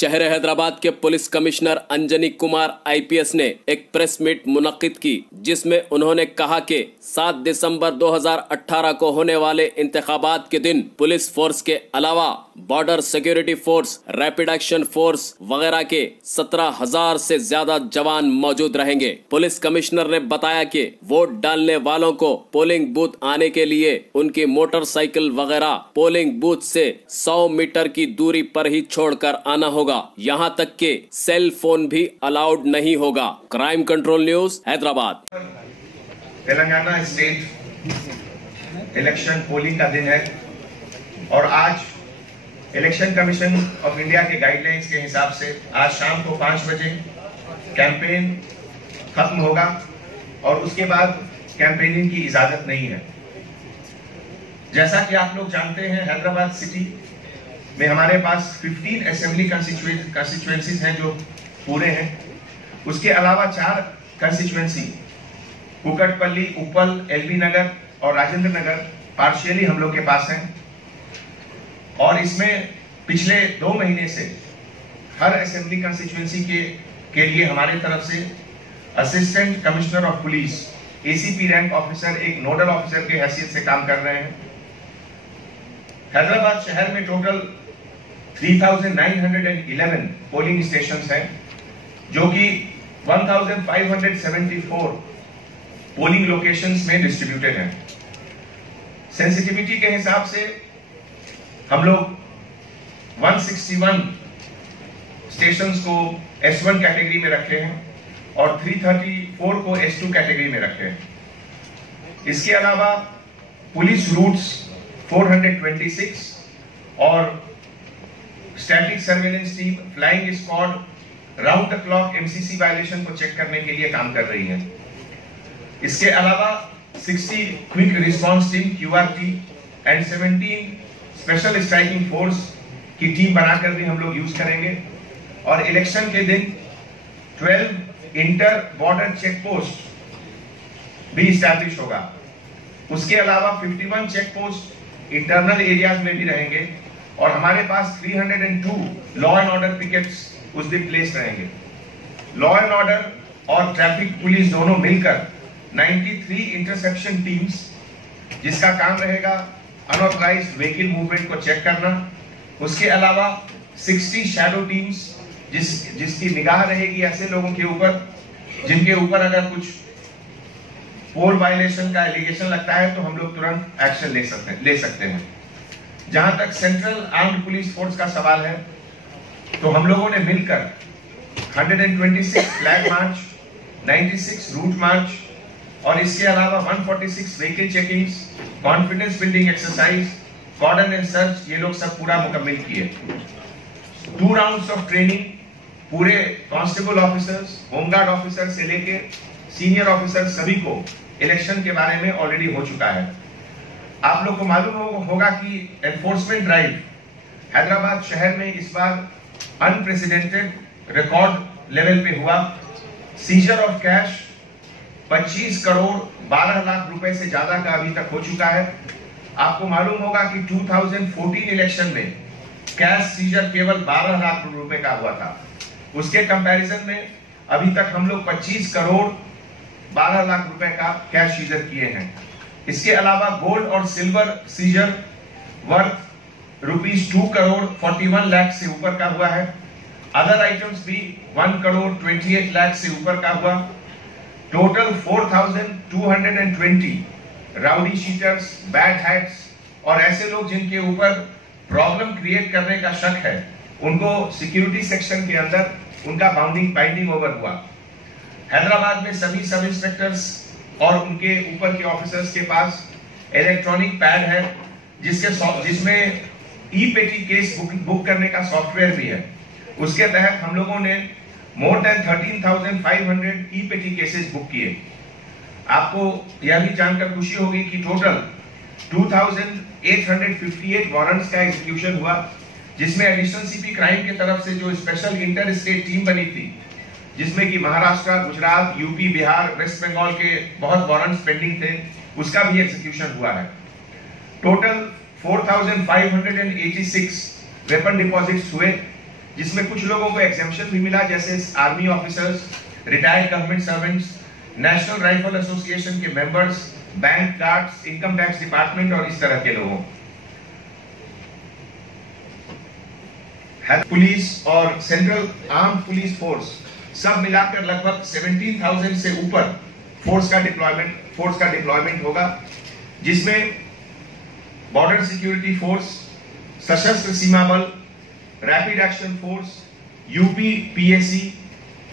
शहर हैदराबाद के police commissioner Anjani Kumar IPS ने एक प्रेस मीट मुनक्किद की, जिसमें उन्होंने कहा कि 7 दिसंबर 2018 को होने वाले इंतखाबात के दिन पुलिस फोर्स के अलावा border security force, rapid action force वगैरह के 17,000 से ज्यादा जवान मौजूद रहेंगे। पुलिस कमिश्नर ने बताया कि वोट डालने वालों को पोलिंग बूथ आने के लिए उनकी मोटरसाइकिल वगैरह पोलिंग बूथ से 100 मीटर की दूरी पर ही छोड़कर आना होगा। यहाँ तक कि सेल फोन भी अलाउड नहीं होगा। Crime control news, Hyderabad. Telangana state election polling का दिन है और आज इलेक्शन कमीशन ऑफ इंडिया के गाइडलाइंस के हिसाब से आज शाम को 5 बजे कैंपेन खत्म होगा और उसके बाद कैंपेनिंग की इजाजत नहीं है। जैसा कि आप लोग जानते हैं, हैदराबाद सिटी में हमारे पास 15 असेंबली कंस्टिट्यूएंसीज हैं जो पूरे हैं। उसके अलावा 4 कंस्टिट्यूएंसी कुकटपल्ली, उप्पल, एलबी नगर और राजेंद्र नगर पार्शियली हम लोग के पास हैं और इसमें पिछले 2 महीने से हर असेंबली कंस्टिट्यूएंसी के लिए हमारे तरफ से assistant commissioner of police, ACP rank officer एक नोडल ऑफिसर के हैसियत से काम कर रहे हैं। हैदराबाद शहर में टोटल 3,911 पोलिंग स्टेशंस हैं, जो कि 1,574 पोलिंग लोकेशंस में डिस्ट्रीब्यूटेड हैं। सेंसिटिविटी के हिसाब से हम लोग 161 स्टेशंस को S1 कैटेगरी में रखे हैं और 334 को S2 कैटेगरी में रखे हैं। इसके अलावा पुलिस रूट्स 426 और static surveillance team, flying squad round the clock MCC violation को चेक करने के लिए काम कर रही है। इसके अलावा 60 quick response team QRT and 17 special striking force की टीम बनाकर भी हम लोग यूज करेंगे और इलेक्शन के दिन 12 इंटर बॉर्डर चेक पोस्ट भी स्टैब्लिश होगा। उसके अलावा 51 चेक पोस्ट इंटरनल एरियाज में भी रहेंगे और हमारे पास 302 लॉ एंड ऑर्डर पिकेट्स उस दिन प्लेस रहेंगे। लॉ एंड ऑर्डर और ट्रैफिक पुलिस दोनों मिलकर 93 इंटरसेप्शन टीम्स, जिसका काम रहेगा अनऑथराइज्ड व्हीकल मूवमेंट को चेक करना। उसके अलावा 60 शैडो टीम्स जिसकी निगाह रहेगी ऐसे लोगों के ऊपर जिनके ऊपर अगर कुछ पोल वायलेशन का एलिगेशन लगता है तो हम लोग तुरंत एक्शन ले सकते हैं। जहां तक सेंट्रल आर्म्ड पुलिस फोर्स का सवाल है, तो हम लोगों ने मिलकर 126 फ्लैग मार्च, 96 रूट मार्च और इसके अलावा 146 vehicle checkings, confidence building exercise, cordon and search, ये लोग सब पूरा मुकम्मल किए। 2 राउंड्स ऑफ ट्रेनिंग पूरे कांस्टेबल ऑफिसर्स, होमगार्ड ऑफिसर से लेके सीनियर ऑफिसर सभी को इलेक्शन के बारे में ऑलरेडी हो चुका है। आप लोग को मालूम होगा कि एनफोर्समेंट ड्राइव हैदराबाद शहर में इस बार अनप्रेसिडेंटेड रिकॉर्ड लेवल पे हुआ। Scissor of cash 25 crore 12 lakh रुपए से ज्यादा का अभी तक हो चुका है। आपको मालूम होगा कि 2014 इलेक्शन में कैश सीजर केवल 12 लाख रुपए का हुआ था। उसके कंपैरिजन में अभी तक हम लोग 25 करोड़ 12 लाख रुपए का कैश सीजर किए हैं। इसके अलावा गोल्ड और silver seizure worth ₹2 crore 41 lakh से ऊपर का हुआ है। अदर आइटम्स भी 1 करोड़ 28 लाख से ऊपर का हुआ। Total 4,220 rowdy sheeters, bad hats और ऐसे लोग जिनके ऊपर प्रॉब्लम क्रिएट करने का शक है, उनको सिक्योरिटी सेक्शन के अंदर उनका बाइंडिंग ओवर हुआ। हैदराबाद में सभी सब इंस्पेक्टर्स और उनके ऊपर के ऑफिसर्स के पास इलेक्ट्रॉनिक पैड है जिसमें ई-पेटी केस बुक करने का सॉफ्टवेयर भी है। उसके तहत हम लोगों ने मोर देन 13,500 ई-पेटी केसेस बुक किए। आपको यह भी जानकर खुशी होगी कि टोटल 2,858 वारंट्स का एग्जीक्यूशन हुआ, जिसमें एडिशनल सीपी क्राइम की तरफ से जो स्पेशल इंटर स्टेट टीम बनी थी, जिसमें कि महाराष्ट्र, गुजरात, यूपी, बिहार, वेस्ट बंगाल के बहुत वारंट्स पेंडिंग थे, उसका भी एग्जीक्यूशन हुआ है। टोटल 4,586 वेपन डिपॉजिट्स हुए, जिसमें कुछ लोगों को एग्जेम्पशन भी मिला, जैसे army officers, retired government servants, national rifle association के members, bank guards, income tax department और इस तरह के लोगों, पुलिस और सेंट्रल आर्म पुलिस फोर्स, सब मिलाकर लगभग 17,000 से ऊपर फोर्स का डिप्लॉयमेंट होगा, जिसमें बॉर्डर सिक्योरिटी फोर्स, सशस्त्र सीमा बल, rapid action force, UP PAC,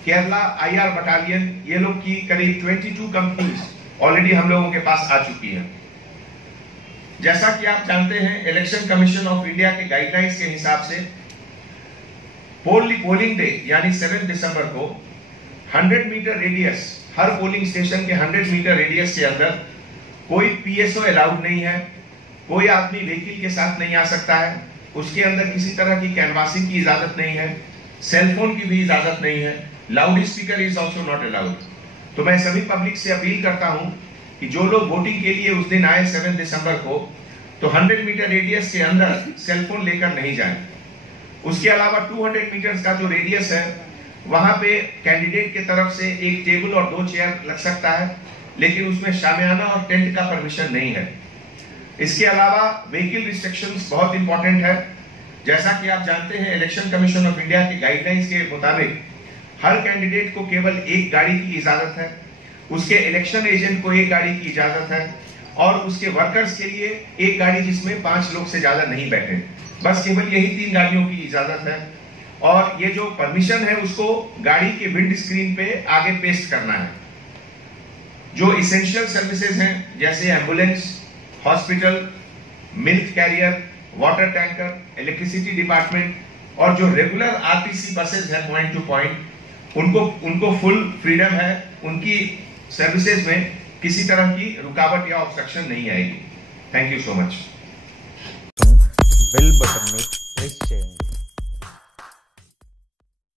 Kerala IR battalion, ये लोग की करीब 22 कंपनीज ऑलरेडी हम लोगों के पास आ चुकी है। जैसा कि आप जानते हैं, इलेक्शन कमीशन ऑफ इंडिया के गाइडलाइंस के हिसाब से पोलिंग डे यानी 7 दिसंबर को 100 मीटर रेडियस, हर पोलिंग स्टेशन के 100 मीटर रेडियस के अंदर कोई पीएसओ अलाउड नहीं है, कोई आदमी व्हीकल के साथ नहीं आ सकता है, उसके अंदर किसी तरह की कैनवासिंग की इजाजत नहीं है, सेलफोन की भी इजाजत नहीं है, loud speaker is also not allowed. तो मैं सभी पब्लिक से अपील करता हूं कि जो लोग वोटिंग के लिए उस दिन आए 7 दिसंबर को, तो 100 मीटर रेडियस के अंदर सेलफोन लेकर नहीं जाएं। उसके अलावा 200 मीटर्स का जो रेडियस है, वहां पे कैंडिडेट के तरफ से एक टेबल और 2 चेयर लग सकता है, लेकिन उसमें शामियाना और टेंट का परमिशन नहीं है। इसके अलावा व्हीकल रिस्ट्रिक्शंस बहुत इंपॉर्टेंट है। जैसा कि आप जानते हैं, इलेक्शन कमीशन ऑफ इंडिया के गाइडलाइंस के मुताबिक हर कैंडिडेट को केवल एक गाड़ी की इजाजत है, उसके इलेक्शन एजेंट को एक गाड़ी की इजाजत है, और उसके वर्कर्स के लिए एक गाड़ी जिसमें 5 लोग से ज्यादा नहीं बैठे। बस केवल यही 3 गाड़ियों की इजाजत है, और ये जो परमिशन है उसको गाड़ी के विंड स्क्रीन पे आगे पेस्ट करना है। जो इसेंशियल सर्विसेज हैं, जैसे ambulance, hospital, milk carrier, water tanker, electricity department, और जो रेगुलर आरटीसी बसेज है पॉइंट टू पॉइंट, उनको फुल फ्रीडम है, उनकी सर्विसेज में किसी तरह की रुकावट या ऑब्स्ट्रक्शन नहीं आएगी। Thank you so much. Bell button में प्रेस చేయండి।